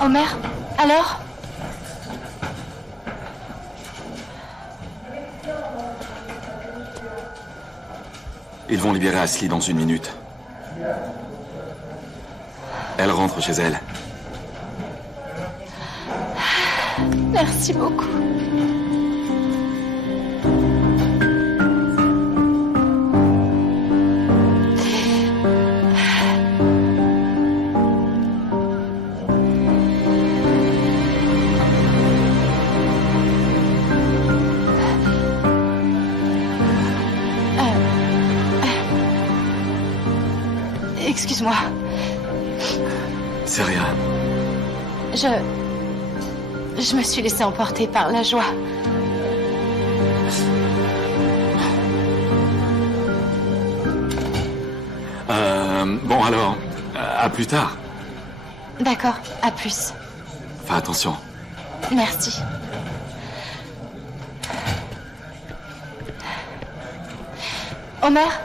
Omer, alors? Ils vont libérer Ashley dans 1 minute. Elle rentre chez elle. Merci beaucoup. Excuse-moi. C'est rien. Je me suis laissée emporter par la joie. Bon alors, à plus tard. D'accord, à plus. Fais attention. Merci. Omer?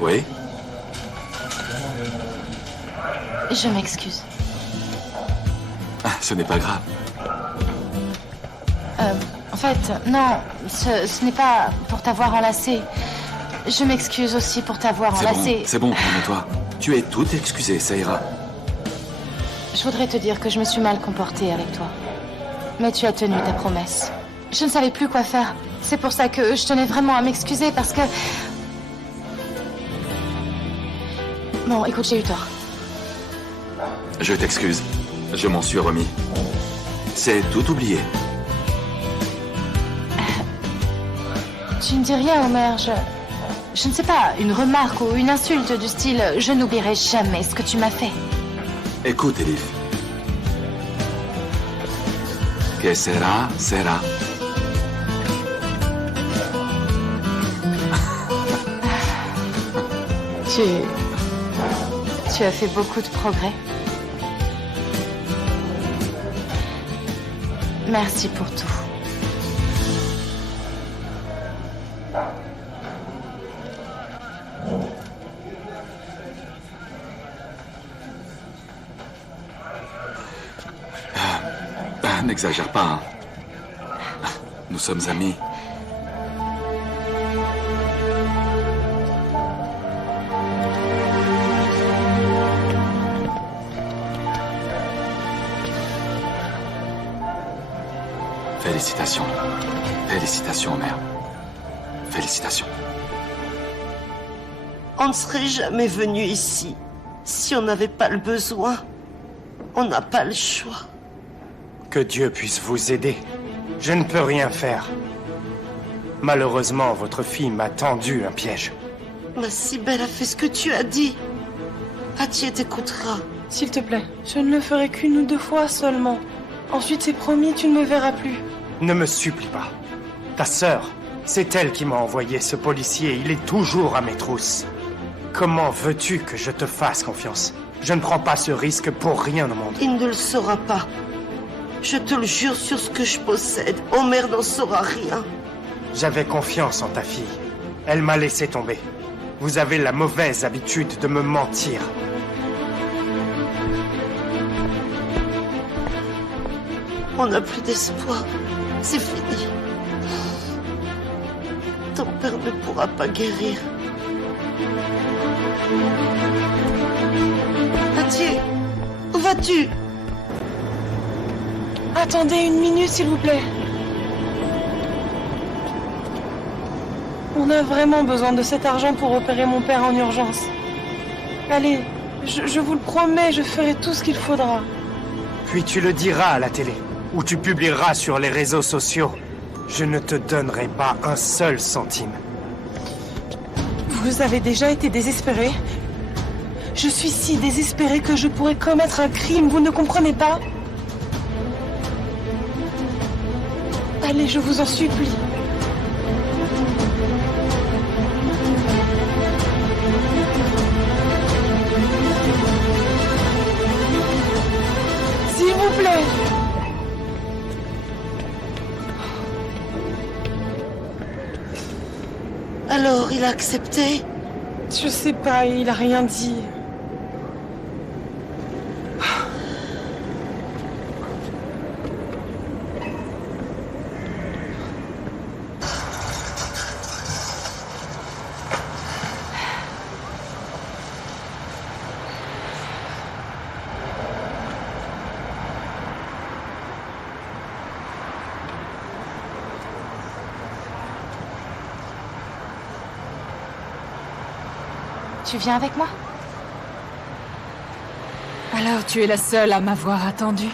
Oui? Je m'excuse. Ah, ce n'est pas grave. En fait, non, ce n'est pas pour t'avoir enlacé. Je m'excuse aussi pour t'avoir enlacé. C'est bon, calme-toi. Tu es toute excusée, ça ira. Je voudrais te dire que je me suis mal comportée avec toi. Mais tu as tenu ta promesse. Je ne savais plus quoi faire. C'est pour ça que je tenais vraiment à m'excuser parce que... Bon, écoute, j'ai eu tort. Je t'excuse. Je m'en suis remis. C'est tout oublié. Tu ne dis rien, Omer. Je ne sais pas, une remarque ou une insulte du style « Je n'oublierai jamais ce que tu m'as fait ». Écoute, Elif. Que sera, sera. Tu as fait beaucoup de progrès. Merci pour tout. N'exagère pas, hein. Nous sommes amis. Félicitations. Félicitations, mère. Félicitations. On ne serait jamais venu ici si on n'avait pas le besoin. On n'a pas le choix. Que Dieu puisse vous aider. Je ne peux rien faire. Malheureusement, votre fille m'a tendu un piège. Ma Cybèle a fait ce que tu as dit. Atié t'écoutera. S'il te plaît, je ne le ferai qu'une ou 2 fois seulement. Ensuite, c'est promis, tu ne me verras plus. Ne me supplie pas. Ta sœur, c'est elle qui m'a envoyé ce policier. Il est toujours à mes trousses. Comment veux-tu que je te fasse confiance? Je ne prends pas ce risque pour rien au monde. Il ne le saura pas. Je te le jure sur ce que je possède. Omer n'en saura rien. J'avais confiance en ta fille. Elle m'a laissé tomber. Vous avez la mauvaise habitude de me mentir. On n'a plus d'espoir. C'est fini. Ton père ne pourra pas guérir. Atié, où vas-tu? Attendez 1 minute, s'il vous plaît. On a vraiment besoin de cet argent pour opérer mon père en urgence. Allez, je vous le promets, je ferai tout ce qu'il faudra. Puis tu le diras à la télé, ou tu publieras sur les réseaux sociaux. Je ne te donnerai pas un seul centime. Vous avez déjà été désespéré. Je suis si désespérée que je pourrais commettre un crime, vous ne comprenez pas? Allez, je vous en supplie. S'il vous plaît. Alors, il a accepté? Je sais pas, il a rien dit. Tu viens avec moi? Alors tu es la seule à m'avoir attendue.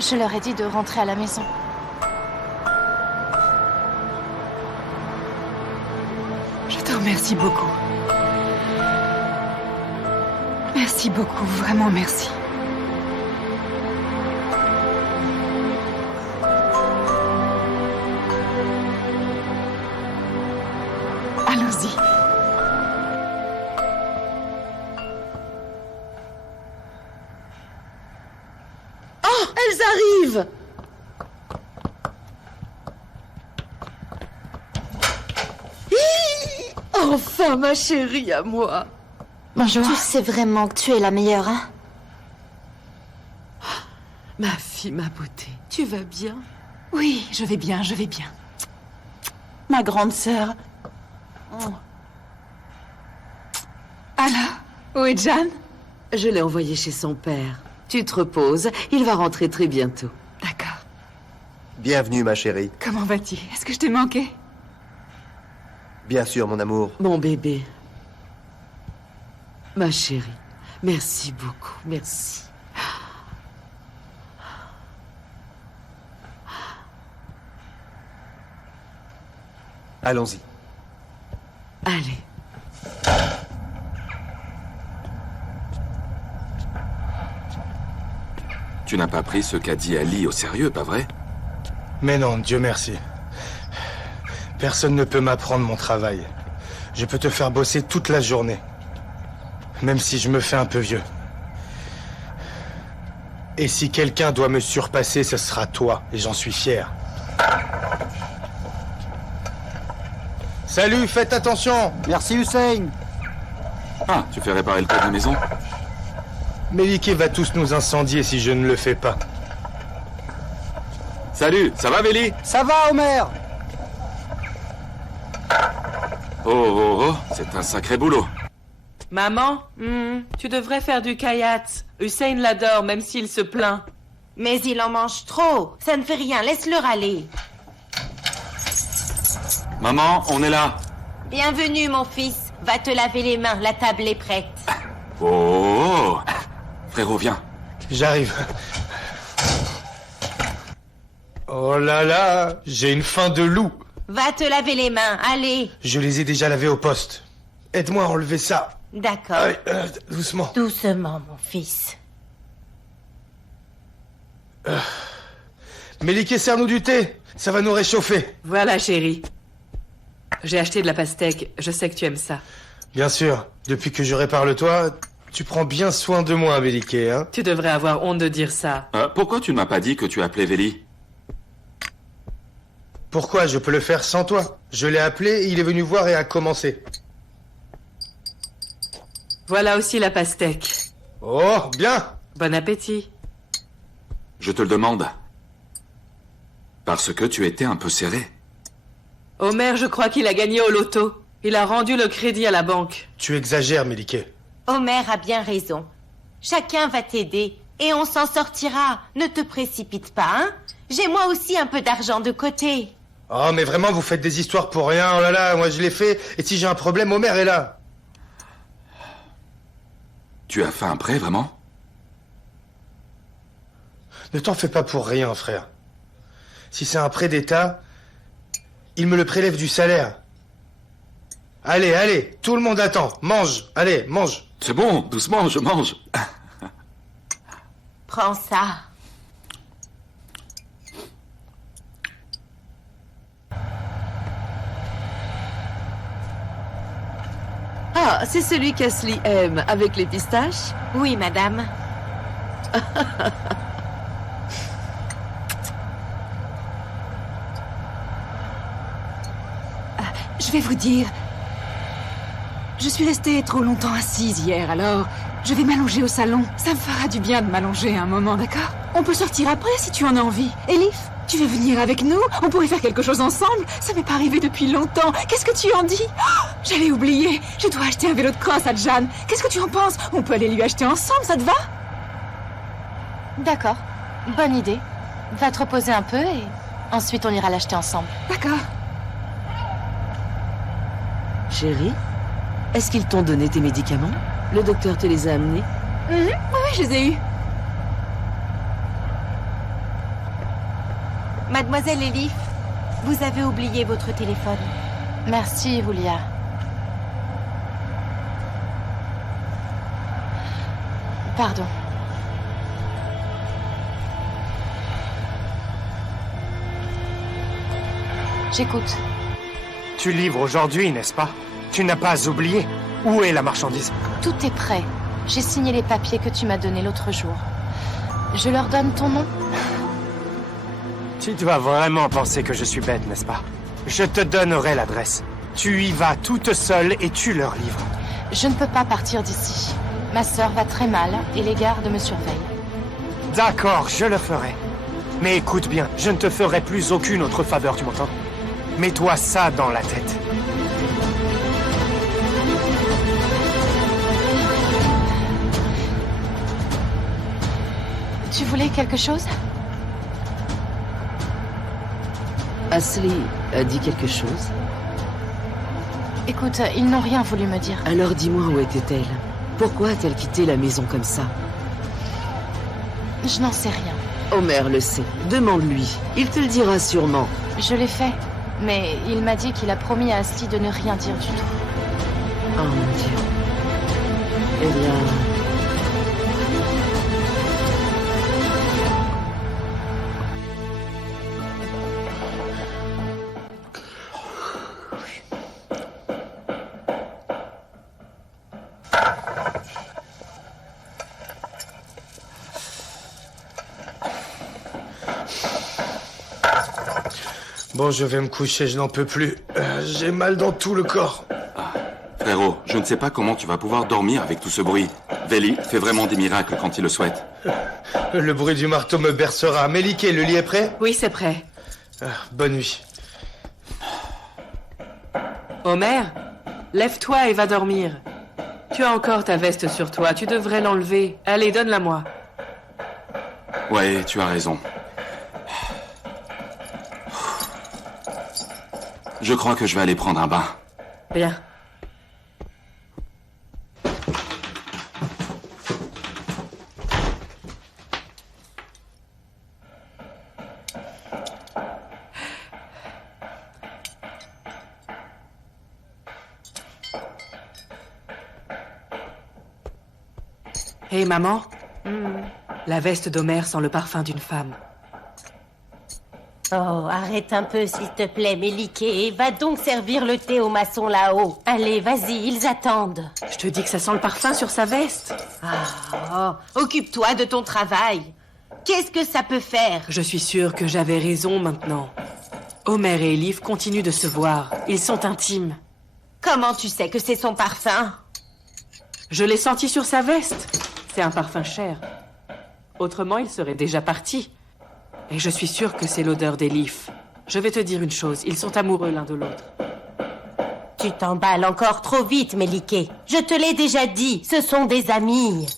Je leur ai dit de rentrer à la maison. Je te remercie beaucoup. Merci beaucoup, vraiment merci. Allons-y. Elles arrivent! Hi! Enfin, ma chérie à moi! Bonjour. Tu sais vraiment que tu es la meilleure, hein? Ma fille, ma beauté, tu vas bien? Oui, je vais bien, je vais bien. Ma grande sœur. Alors, où est Jan? Je l'ai envoyé chez son père. Tu te reposes, il va rentrer très bientôt. D'accord. Bienvenue, ma chérie. Comment vas-tu? Est-ce que je t'ai manqué? Bien sûr, mon amour. Mon bébé. Ma chérie, merci beaucoup, merci. Allons-y. Allez. Tu n'as pas pris ce qu'a dit Ali au sérieux, pas vrai? Mais non, Dieu merci. Personne ne peut m'apprendre mon travail. Je peux te faire bosser toute la journée. Même si je me fais un peu vieux. Et si quelqu'un doit me surpasser, ce sera toi, et j'en suis fier. Salut, faites attention! Merci, Hussein. Ah, tu fais réparer le toit de la maison? Melike va tous nous incendier si je ne le fais pas. Salut, ça va, Véli? Ça va, Homer? Oh, c'est un sacré boulot. Maman, tu devrais faire du kayak. Hussein l'adore, même s'il se plaint. Mais il en mange trop. Ça ne fait rien, laisse-le râler. Maman, on est là. Bienvenue, mon fils. Va te laver les mains, la table est prête. Oh, frérot, viens. J'arrive. Oh là là, j'ai une faim de loup. Va te laver les mains, allez. Je les ai déjà lavés au poste. Aide-moi à enlever ça. D'accord. Allez, doucement. Doucement, mon fils. Melike, serre-nous du thé. Ça va nous réchauffer. Voilà, chérie. J'ai acheté de la pastèque. Je sais que tu aimes ça. Bien sûr. Depuis que je répare le toit, tu prends bien soin de moi, Melike, hein? Tu devrais avoir honte de dire ça. Pourquoi tu ne m'as pas dit que tu appelais Véli? Pourquoi? Je peux le faire sans toi. Je l'ai appelé, il est venu voir et a commencé. Voilà aussi la pastèque. Oh, bien. Bon appétit. Je te le demande. Parce que tu étais un peu serré. Homer, je crois qu'il a gagné au loto. Il a rendu le crédit à la banque. Tu exagères, Melike. Homer a bien raison. Chacun va t'aider et on s'en sortira. Ne te précipite pas, hein? J'ai moi aussi un peu d'argent de côté. Oh, mais vraiment, vous faites des histoires pour rien. Oh là là, moi je l'ai fait. Et si j'ai un problème, Homer est là. Tu as fait un prêt, vraiment? Ne t'en fais pas pour rien, frère. Si c'est un prêt d'État, il me le prélève du salaire. Allez, allez, tout le monde attend. Mange, allez, mange. C'est bon, doucement, je mange. Prends ça. Ah, c'est celui qu'Ashley aime, avec les pistaches? Oui, madame. Je vais vous dire, Je suis restée trop longtemps assise hier, alors je vais m'allonger au salon. Ça me fera du bien de m'allonger un moment, d'accord? On peut sortir après si tu en as envie. Elif, tu veux venir avec nous? On pourrait faire quelque chose ensemble. Ça m'est pas arrivé depuis longtemps. Qu'est-ce que tu en dis? Oh, j'avais oublié. Je dois acheter un vélo de cross à Jan. Qu'est-ce que tu en penses? On peut aller lui acheter ensemble, ça te va? D'accord. Bonne idée. Va te reposer un peu et ensuite on ira l'acheter ensemble. D'accord. Chérie, est-ce qu'ils t'ont donné tes médicaments? Le docteur te les a amenés? Oui, je les ai eus. Mademoiselle Elif, vous avez oublié votre téléphone. Merci, Julia. Pardon. J'écoute. Tu livres aujourd'hui, n'est-ce pas? Tu n'as pas oublié. Où est la marchandise? Tout est prêt. J'ai signé les papiers que tu m'as donnés l'autre jour. Je leur donne ton nom? Tu dois vraiment penser que je suis bête, n'est-ce pas? Je te donnerai l'adresse. Tu y vas toute seule et tu leur livres. Je ne peux pas partir d'ici. Ma sœur va très mal et les gardes me surveillent. D'accord, je le ferai. Mais écoute bien, je ne te ferai plus aucune autre faveur, tu m'entends? Mets-toi ça dans la tête. Tu voulais quelque chose? Ashley a dit quelque chose? Écoute, ils n'ont rien voulu me dire. Alors dis-moi où était-elle? Pourquoi a-t-elle quitté la maison comme ça? Je n'en sais rien. Homer le sait. Demande-lui. Il te le dira sûrement. Je l'ai fait, mais il m'a dit qu'il a promis à Ashley de ne rien dire du tout. Oh mon Dieu. Eh bien... Bon, je vais me coucher, je n'en peux plus. J'ai mal dans tout le corps. Ah, frérot, je ne sais pas comment tu vas pouvoir dormir avec tout ce bruit. Veli fait vraiment des miracles quand il le souhaite. Le bruit du marteau me bercera. Méliké, le lit est prêt? Oui, c'est prêt. Bonne nuit. Homer, lève-toi et va dormir. Tu as encore ta veste sur toi, tu devrais l'enlever. Allez, donne-la-moi. Ouais, tu as raison. Je crois que je vais aller prendre un bain. Bien. Hé, maman. La veste d'Homer sent le parfum d'une femme. Oh, arrête un peu, s'il te plaît, Méliké. Va donc servir le thé aux maçons là-haut. Allez, vas-y, ils attendent. Je te dis que ça sent le parfum sur sa veste. Ah, occupe-toi de ton travail. Qu'est-ce que ça peut faire? Je suis sûre que j'avais raison maintenant. Homer et Elif continuent de se voir. Ils sont intimes. Comment tu sais que c'est son parfum? Je l'ai senti sur sa veste. C'est un parfum cher. Autrement, il serait déjà parti. Et je suis sûre que c'est l'odeur d'Elif. Je vais te dire une chose, ils sont amoureux l'un de l'autre. Tu t'emballes encore trop vite, Méliké. Je te l'ai déjà dit, ce sont des amis.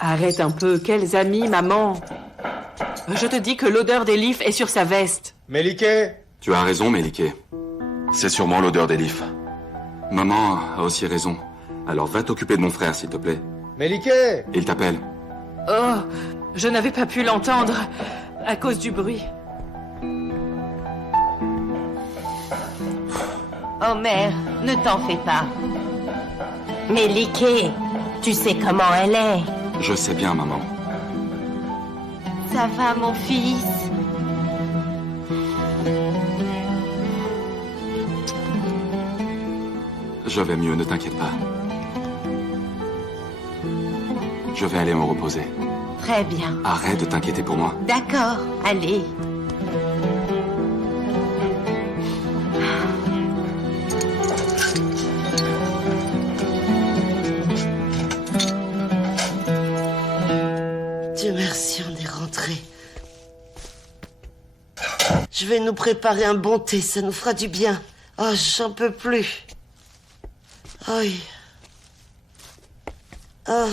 Arrête un peu, quels amis, maman? Je te dis que l'odeur d'Elif est sur sa veste. Méliké? Tu as raison, Méliké. C'est sûrement l'odeur d'Elif. Maman a aussi raison. Alors va t'occuper de mon frère, s'il te plaît. Méliké? Il t'appelle. Oh, je n'avais pas pu l'entendre à cause du bruit. Homer, ne t'en fais pas. Méliké, tu sais comment elle est. Je sais bien, maman. Ça va, mon fils? Je vais mieux, ne t'inquiète pas. Je vais aller me reposer. Très bien. Arrête de t'inquiéter pour moi. D'accord, allez. Je vais nous préparer un bon thé, ça nous fera du bien. Oh, j'en peux plus. Aïe. Ah.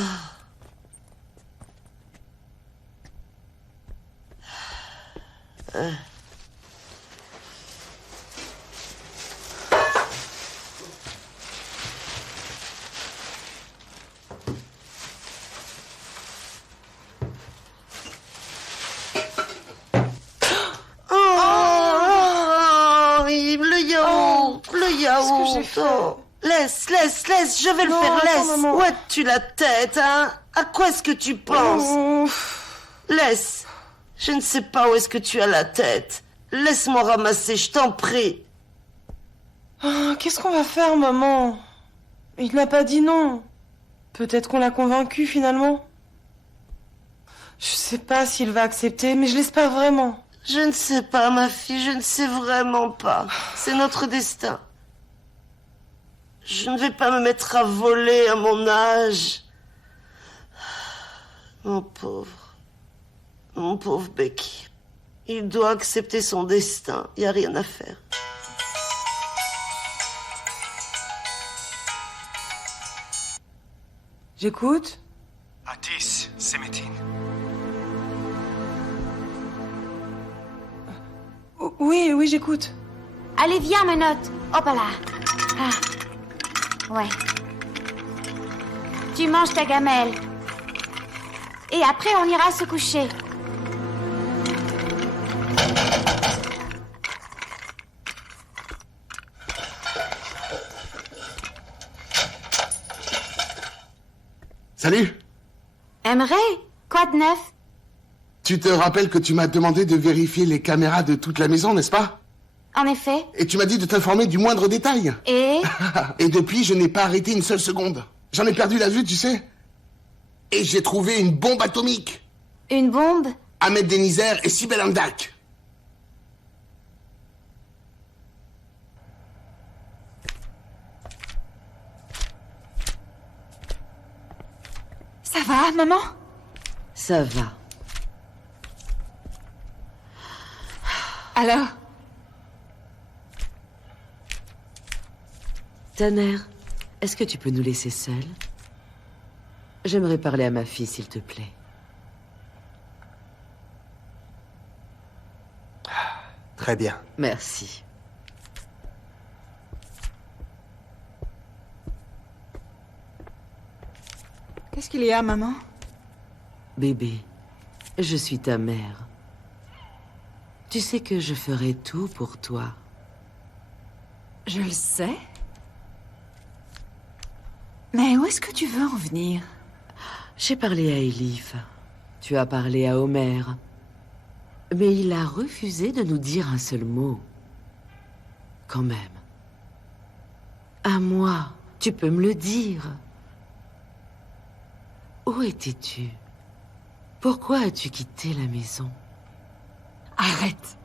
Le yaourt. Qu'est-ce que j'ai fait? Laisse, je vais le faire, laisse. Maman. Où as-tu la tête, hein? À quoi est-ce que tu penses? Laisse. Je ne sais pas où est-ce que tu as la tête. Laisse-moi ramasser, je t'en prie. Qu'est-ce qu'on va faire, maman? Il n'a pas dit non. Peut-être qu'on l'a convaincu, finalement. Je sais pas s'il va accepter, mais je l'espère vraiment. Je ne sais pas, ma fille, je ne sais vraiment pas. C'est notre destin. Je ne vais pas me mettre à voler à mon âge. Mon pauvre Becky. Il doit accepter son destin. Il n'y a rien à faire. J'écoute. Atis, c'est Métine. Oui, j'écoute. Allez, viens, Menottes. Hop là. Ah. Ouais. Tu manges ta gamelle. Et après, on ira se coucher. Salut. Aimerais? Quoi de neuf? Tu te rappelles que tu m'as demandé de vérifier les caméras de toute la maison, n'est-ce pas? En effet. Et tu m'as dit de t'informer du moindre détail. Et? Et depuis, je n'ai pas arrêté une seule seconde. J'en ai perdu la vue, tu sais. Et j'ai trouvé une bombe atomique. Une bombe? Ahmed Denizer et Sibel Andak. Ça va, maman? Ça va. Alors? Tanner, est-ce que tu peux nous laisser seuls? J'aimerais parler à ma fille, s'il te plaît. Très bien. Merci. Qu'est-ce qu'il y a, maman? Bébé, je suis ta mère. Tu sais que je ferai tout pour toi. Je le sais. Mais où est-ce que tu veux en venir? J'ai parlé à Elif. Tu as parlé à Homer. Mais il a refusé de nous dire un seul mot. Quand même. À moi, tu peux me le dire. Où étais-tu? Pourquoi as-tu quitté la maison? Arrête.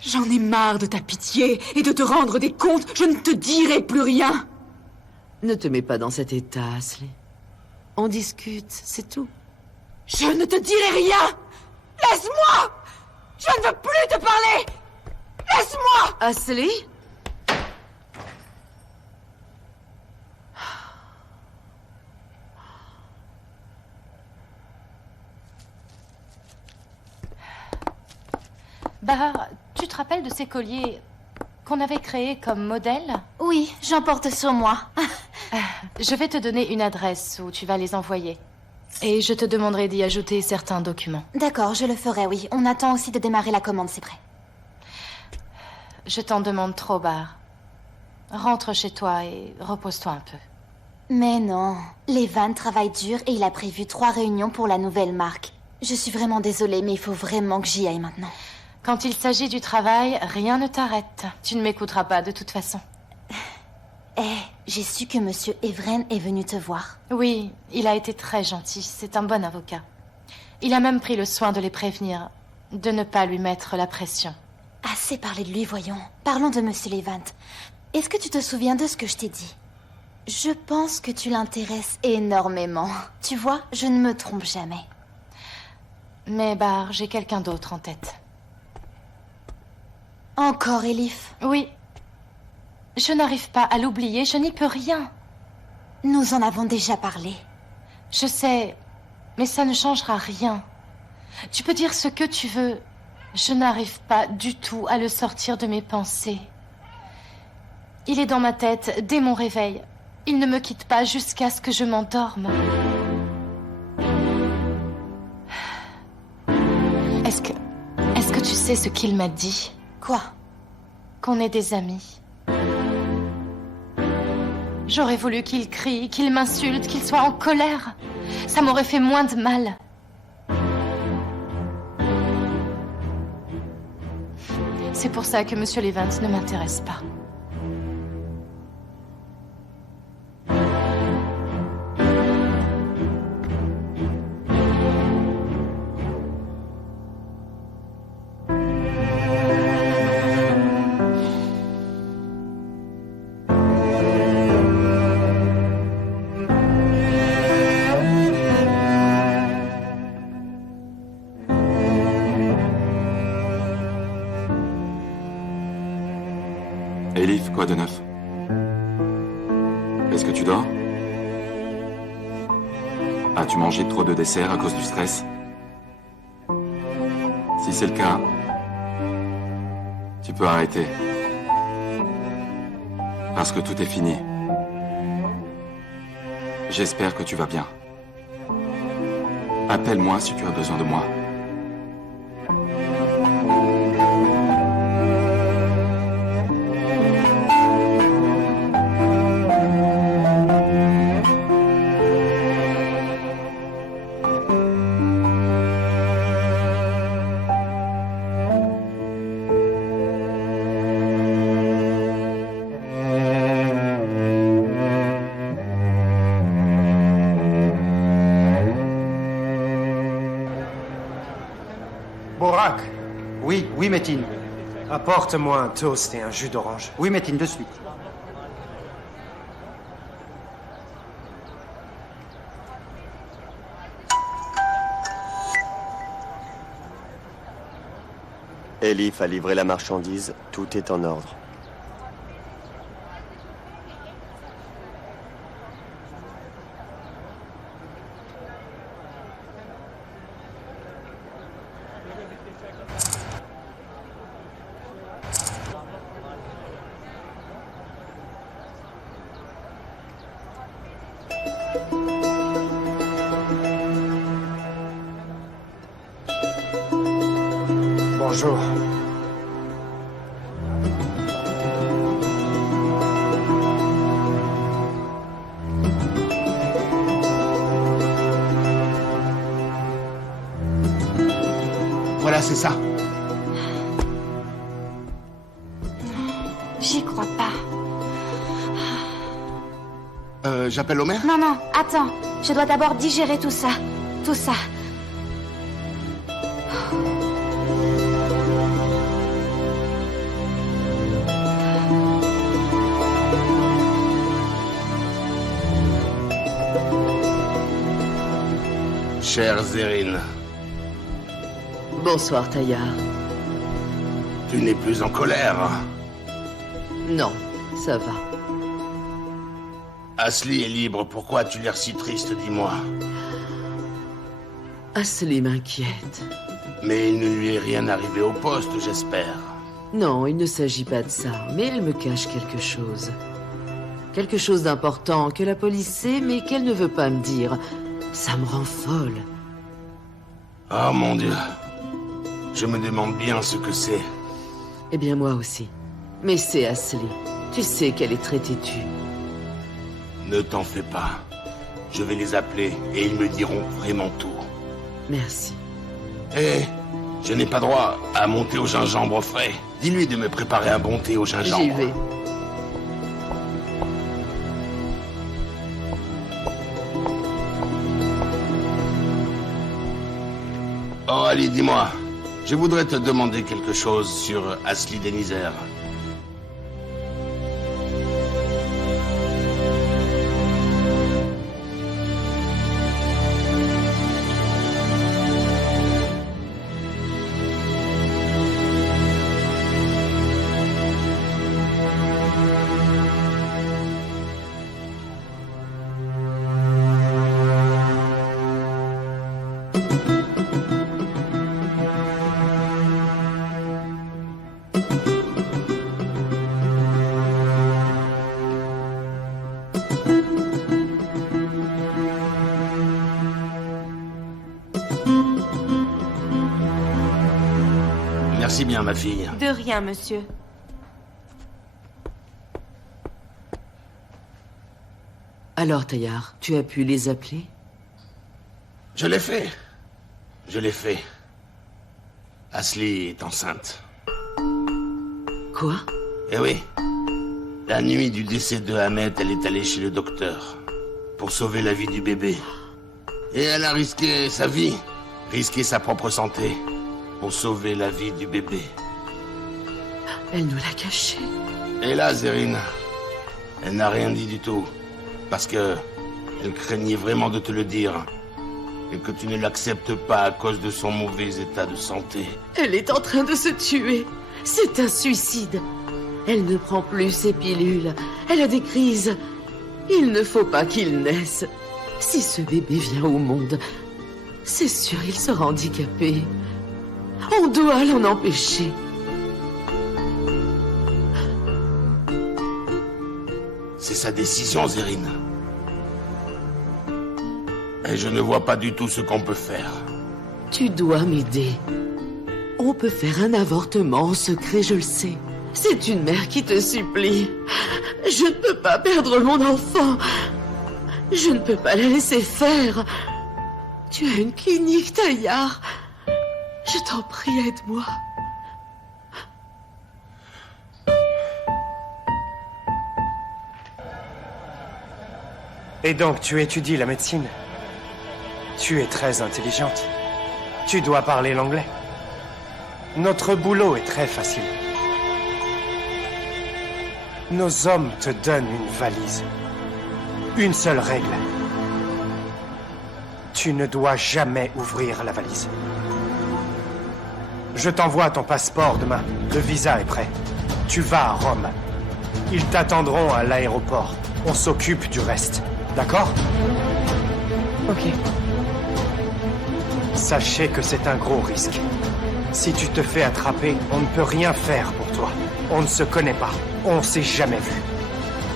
J'en ai marre de ta pitié et de te rendre des comptes. Je ne te dirai plus rien. Ne te mets pas dans cet état, Ashley. On discute, c'est tout. Je ne te dirai rien. Laisse-moi. Je ne veux plus te parler. Laisse-moi. Ashley? Bahar, tu te rappelles de ces colliers qu'on avait créés comme modèle? Oui, j'en porte sur moi. Je vais te donner une adresse où tu vas les envoyer. Et je te demanderai d'y ajouter certains documents. D'accord, je le ferai, oui. On attend aussi de démarrer la commande, c'est prêt. Je t'en demande trop, Bahar. Rentre chez toi et repose-toi un peu. Mais non, Levan travaille dur et il a prévu 3 réunions pour la nouvelle marque. Je suis vraiment désolée, mais il faut vraiment que j'y aille maintenant. Quand il s'agit du travail, rien ne t'arrête. Tu ne m'écouteras pas de toute façon. J'ai su que Monsieur Evren est venu te voir. Oui, il a été très gentil. C'est un bon avocat. Il a même pris le soin de les prévenir, de ne pas lui mettre la pression. Assez parlé de lui, voyons. Parlons de Monsieur Levant. Est-ce que tu te souviens de ce que je t'ai dit? Je pense que tu l'intéresses énormément. Tu vois, je ne me trompe jamais. Mais Bahar, j'ai quelqu'un d'autre en tête. Encore, Elif? Oui. Je n'arrive pas à l'oublier, je n'y peux rien. Nous en avons déjà parlé. Je sais, mais ça ne changera rien. Tu peux dire ce que tu veux. Je n'arrive pas du tout à le sortir de mes pensées. Il est dans ma tête dès mon réveil. Il ne me quitte pas jusqu'à ce que je m'endorme. Est-ce que tu sais ce qu'il m'a dit? Quoi? Qu'on est des amis. J'aurais voulu qu'il crie, qu'il m'insulte, qu'il soit en colère. Ça m'aurait fait moins de mal. C'est pour ça que Monsieur Levant ne m'intéresse pas. Elif, quoi de neuf? Est-ce que tu dors? As-tu mangé trop de dessert à cause du stress? Si c'est le cas, tu peux arrêter. Parce que tout est fini. J'espère que tu vas bien. Appelle-moi si tu as besoin de moi. Borak. Oui, Métine. Apporte-moi un toast et un jus d'orange. Oui, Métine, de suite. Elif a livré la marchandise, tout est en ordre. Bonjour. Voilà, c'est ça. J'y crois pas. J'appelle Omer? Non, non, attends. Je dois d'abord digérer tout ça. Tout ça. Chère Zérine. Bonsoir, Taillard. Tu n'es plus en colère. Non, ça va. Asli est libre, pourquoi as-tu l'air si triste, dis-moi? Asli m'inquiète. Mais il ne lui est rien arrivé au poste, j'espère. Non, il ne s'agit pas de ça, mais elle me cache quelque chose. Quelque chose d'important que la police sait, mais qu'elle ne veut pas me dire. Ça me rend folle. Oh mon Dieu. Je me demande bien ce que c'est. Eh bien, moi aussi. Mais c'est Asli. Tu sais qu'elle est très têtue. Ne t'en fais pas. Je vais les appeler et ils me diront vraiment tout. Merci. Eh, je n'ai pas droit à monter au gingembre frais. Dis-lui de me préparer un bon thé au gingembre. J'y vais. Oh, Ali, dis-moi. Je voudrais te demander quelque chose sur Asli Denizer. Merci bien, ma fille. De rien, monsieur. Alors, Taillard, tu as pu les appeler? Je l'ai fait. Je l'ai fait. Ashley est enceinte. Quoi? Eh oui. La nuit du décès de Ahmed, elle est allée chez le docteur pour sauver la vie du bébé. Et elle a risqué sa vie, risqué sa propre santé pour sauver la vie du bébé. Elle nous l'a caché. Et là, Zérine, elle n'a rien dit du tout. Parce que elle craignait vraiment de te le dire. Et que tu ne l'acceptes pas à cause de son mauvais état de santé. Elle est en train de se tuer. C'est un suicide. Elle ne prend plus ses pilules. Elle a des crises. Il ne faut pas qu'il naisse. Si ce bébé vient au monde, c'est sûr il sera handicapé. On doit l'en empêcher. C'est sa décision, Zérine. Et je ne vois pas du tout ce qu'on peut faire. Tu dois m'aider. On peut faire un avortement en secret, je le sais. C'est une mère qui te supplie. Je ne peux pas perdre mon enfant. Je ne peux pas la laisser faire. Tu as une clinique, Taillard. Je t'en prie, aide-moi. Et donc, tu étudies la médecine? Tu es très intelligente. Tu dois parler l'anglais. Notre boulot est très facile. Nos hommes te donnent une valise. Une seule règle. Tu ne dois jamais ouvrir la valise. Je t'envoie ton passeport demain. Le visa est prêt. Tu vas à Rome. Ils t'attendront à l'aéroport. On s'occupe du reste. D'accord? Ok. Sachez que c'est un gros risque. Si tu te fais attraper, on ne peut rien faire pour toi. On ne se connaît pas. On s'est jamais vu.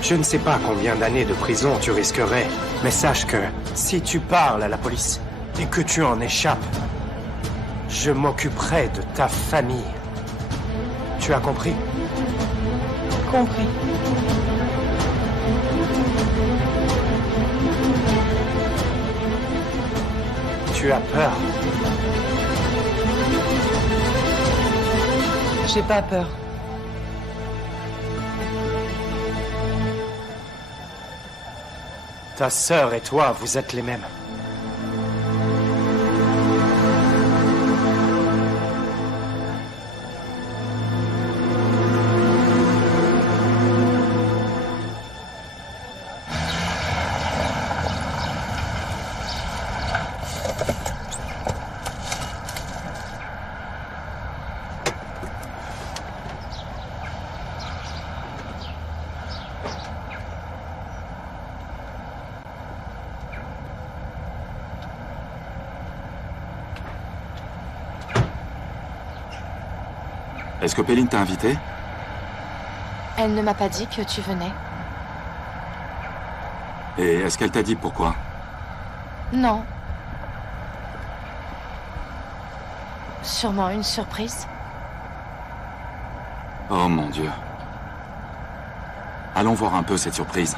Je ne sais pas combien d'années de prison tu risquerais, mais sache que si tu parles à la police et que tu en échappes, je m'occuperai de ta famille. Tu as compris? Compris. Tu as peur? J'ai pas peur. Ta sœur et toi, vous êtes les mêmes. Est-ce que Péline t'a invité? Elle ne m'a pas dit que tu venais. Et est-ce qu'elle t'a dit pourquoi? Non. Sûrement une surprise. Oh mon Dieu. Allons voir un peu cette surprise.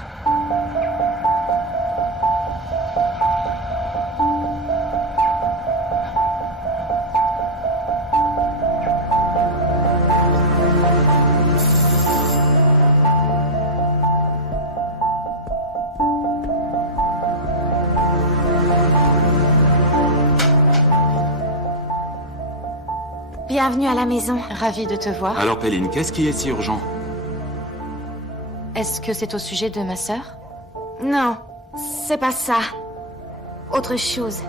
Bienvenue à la maison. Ravie de te voir. Alors Péline, qu'est-ce qui est si urgent? Est-ce que c'est au sujet de ma sœur? Non, c'est pas ça. Autre chose.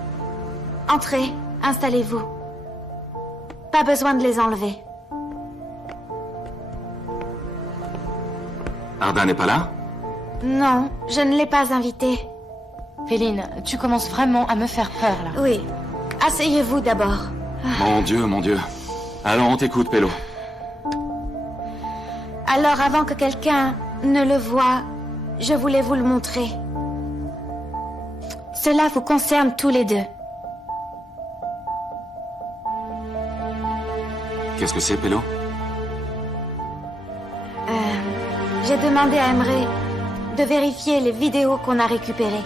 Entrez, installez-vous. Pas besoin de les enlever. Arda n'est pas là? Non, je ne l'ai pas invité. Péline, tu commences vraiment à me faire peur, là. Oui. Asseyez-vous d'abord. Mon Dieu, mon Dieu. Alors on t'écoute, Pélo. Alors, avant que quelqu'un ne le voie, je voulais vous le montrer. Cela vous concerne tous les deux. Qu'est-ce que c'est, Pélo? J'ai demandé à Emre de vérifier les vidéos qu'on a récupérées.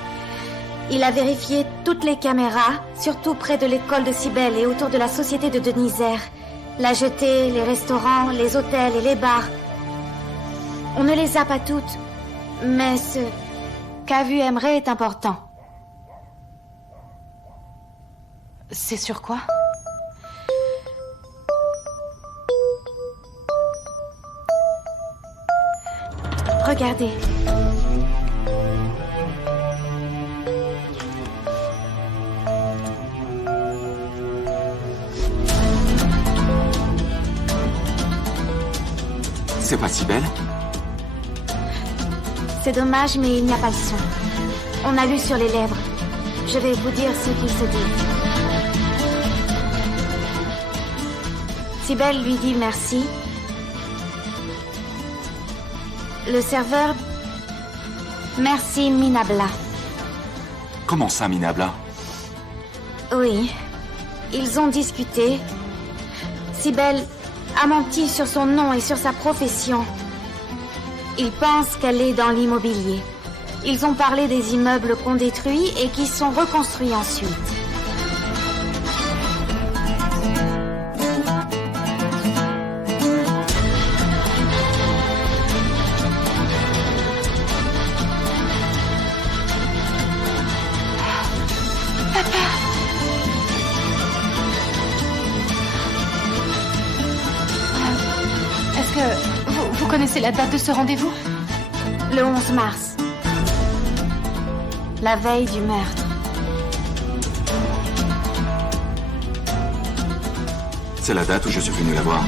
Il a vérifié toutes les caméras, surtout près de l'école de Cybèle et autour de la société de Denizer. La jetée, les restaurants, les hôtels et les bars. On ne les a pas toutes, mais ce qu'a vu Emre est important. C'est sur quoi? Regardez. C'est pas si belle? C'est dommage, mais il n'y a pas le son. On a lu sur les lèvres. Je vais vous dire ce qu'il se dit. Cybèle lui dit merci. Le serveur... Merci, Minabla. Comment ça, Minabla? Oui. Ils ont discuté. Cybèle a menti sur son nom et sur sa profession. Il pense qu'elle est dans l'immobilier. Ils ont parlé des immeubles qu'on détruit et qui sont reconstruits ensuite. Est-ce que vous connaissez la date de ce rendez-vous? Le 11 mars. La veille du meurtre. C'est la date où je suis venu la voir.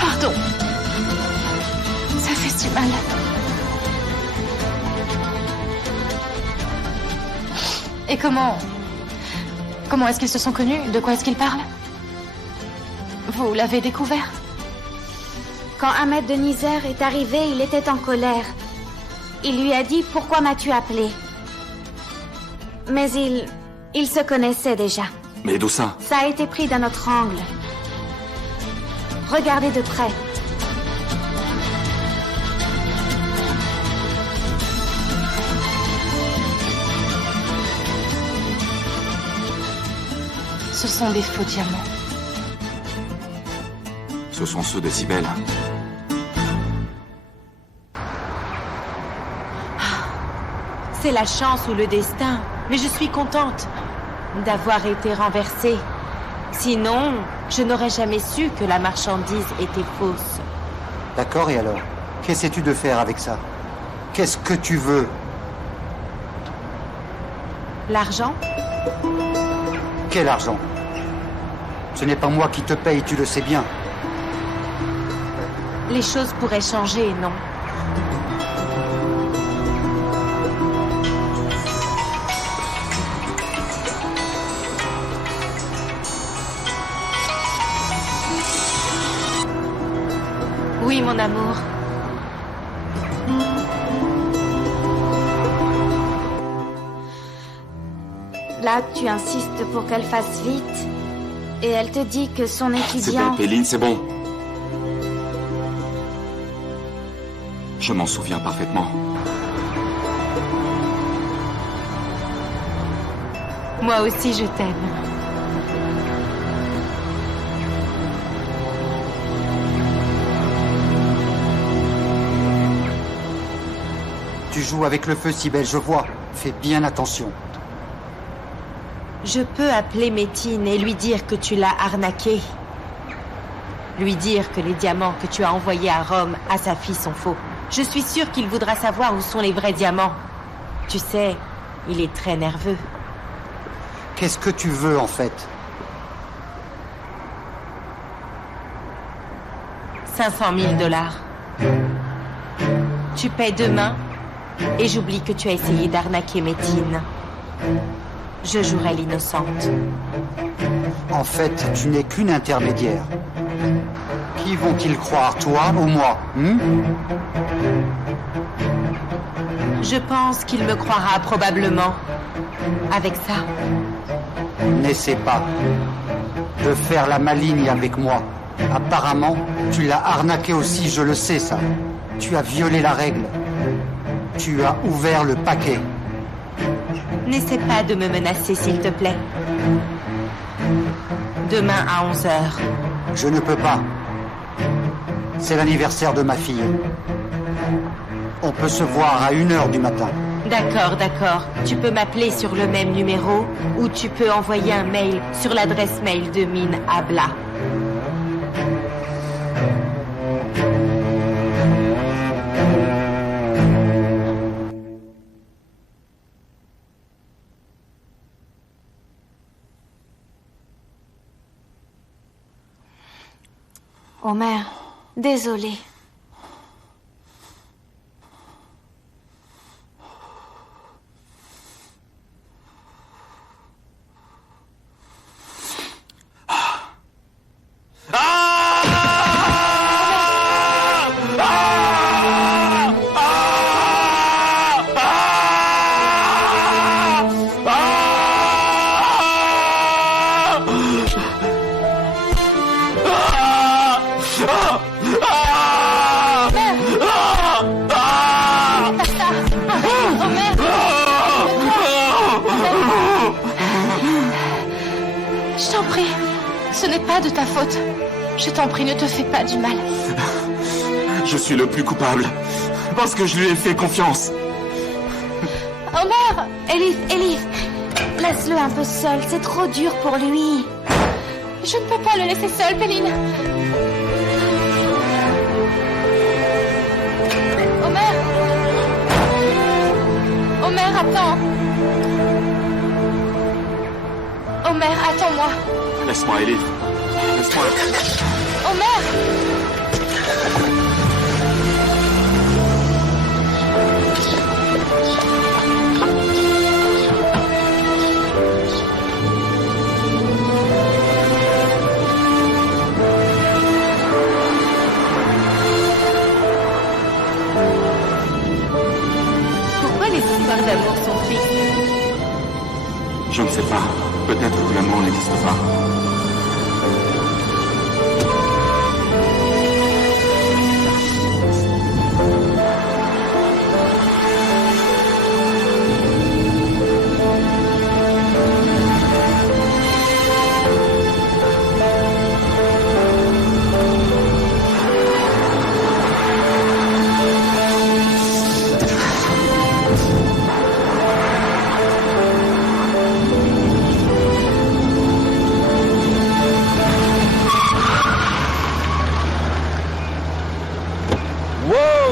Pardon. Ça fait si mal. Et comment est-ce qu'ils se sont connus? De quoi est-ce qu'ils parlent? Vous l'avez découvert? Quand Ahmed Denizer est arrivé, il était en colère. Il lui a dit « Pourquoi m'as-tu appelé ?» Mais ils se connaissaient déjà. Mais d'où ça? Ça a été pris d'un autre angle. Regardez de près. Ce sont des faux diamants. Ce sont ceux de Cybèle. C'est la chance ou le destin, mais je suis contente d'avoir été renversée. Sinon, je n'aurais jamais su que la marchandise était fausse. D'accord, et alors? Qu'essaies-tu de faire avec ça? Qu'est-ce que tu veux? L'argent? Quel argent? Ce n'est pas moi qui te paye, tu le sais bien. Les choses pourraient changer, non? Oui, mon amour. Là, tu insistes pour qu'elle fasse vite. Et elle te dit que son C'est étudiant... bon, Péline, c'est bon. Je m'en souviens parfaitement. Moi aussi, je t'aime. Tu joues avec le feu, Cybèle, je vois. Fais bien attention. Je peux appeler Métine et lui dire que tu l'as arnaqué. Lui dire que les diamants que tu as envoyés à Rome à sa fille sont faux. Je suis sûre qu'il voudra savoir où sont les vrais diamants. Tu sais, il est très nerveux. Qu'est-ce que tu veux, en fait? 500 000 $. Tu paies demain et j'oublie que tu as essayé d'arnaquer Métine. je jouerai l'innocente. En fait, tu n'es qu'une intermédiaire. Qui vont-ils croire, toi ou moi, Je pense qu'il me croira probablement. Avec ça. N'essaie pas de faire la maligne avec moi. Apparemment, tu l'as arnaqué aussi, je le sais ça. Tu as violé la règle. Tu as ouvert le paquet. N'essaie pas de me menacer, s'il te plaît. Demain à 11h. Je ne peux pas. C'est l'anniversaire de ma fille. On peut se voir à 1h du matin. D'accord, d'accord. Tu peux m'appeler sur le même numéro ou tu peux envoyer un mail sur l'adresse mail de Mine Abla. Homer, désolé. Je t'en prie, ce n'est pas de ta faute. Je t'en prie, ne te fais pas du mal. Je suis le plus coupable, parce que je lui ai fait confiance. Homer! Elif, laisse-le un peu seul, c'est trop dur pour lui. Je ne peux pas le laisser seul, Péline. Homer! Homer, attends. Homer, attends-moi. Laisse-moi, Elif. Laisse-moi. Homer! Pourquoi les histoires d'amour sont tristes? Je ne sais pas. Peut-être que l'amour n'existe pas.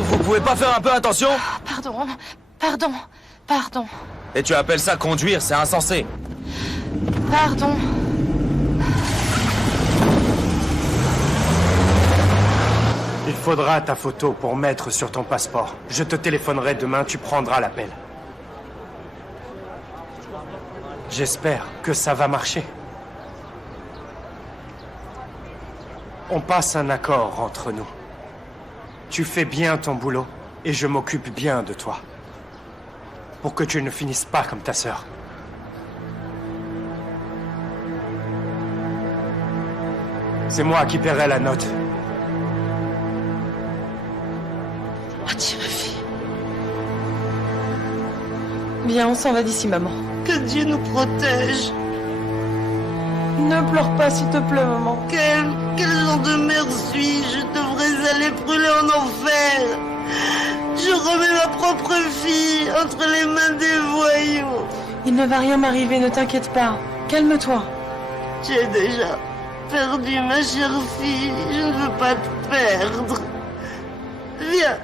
Vous pouvez pas faire un peu attention? Pardon. Et tu appelles ça conduire, c'est insensé. Pardon. Il faudra ta photo pour mettre sur ton passeport. Je te téléphonerai demain, tu prendras l'appel. J'espère que ça va marcher. On passe un accord entre nous. Tu fais bien ton boulot et je m'occupe bien de toi. Pour que tu ne finisses pas comme ta sœur. C'est moi qui paierai la note. Adieu, ma fille. Viens, on s'en va d'ici, maman. Que Dieu nous protège. Ne pleure pas, s'il te plaît, maman. Quel genre de mère suis-je? Je devrais aller brûler en enfer. Je remets ma propre fille entre les mains des voyous. Il ne va rien m'arriver, ne t'inquiète pas. Calme-toi. J'ai déjà perdu ma chère fille. Je ne veux pas te perdre. Viens.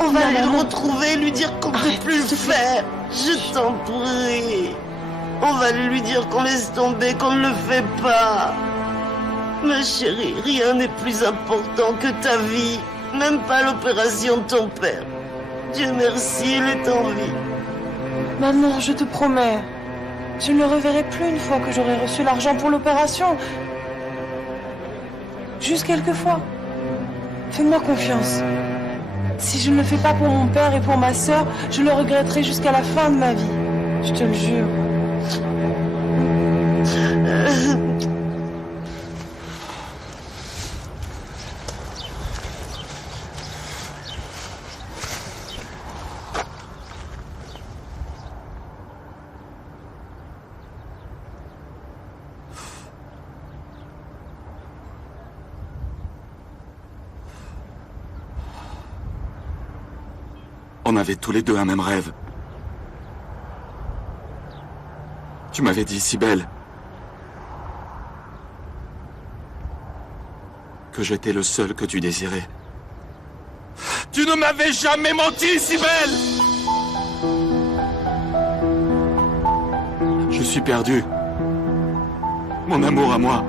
On va aller le retrouver, lui dire qu'on ne peut plus le faire. Je t'en prie. On va lui dire qu'on laisse tomber, qu'on ne le fait pas. Ma chérie, rien n'est plus important que ta vie. Même pas l'opération de ton père. Dieu merci, elle est en vie. Maman, je te promets. Je ne le reverrai plus une fois que j'aurai reçu l'argent pour l'opération. Juste quelquefois. Fais-moi confiance. Si je ne le fais pas pour mon père et pour ma sœur, je le regretterai jusqu'à la fin de ma vie. Je te le jure. On avait tous les deux un même rêve. Tu m'avais dit si belle que j'étais le seul que tu désirais. Tu ne m'avais jamais menti, si belle. Je suis perdu. Mon amour à moi.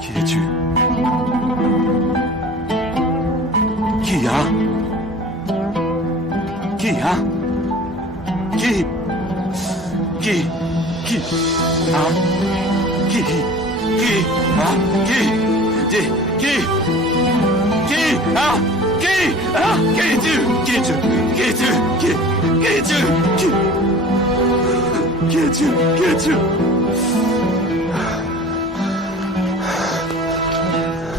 Qui es-tu? Qui, hein? Qui, hein? Qui? Qui? Qui? Hein? Qui? Hein? Qui? Hein? Qui? Hein? Qui es-tu? Qui es-tu? Qui es-tu? Qui es-tu? Qui es-tu? Qui es-tu?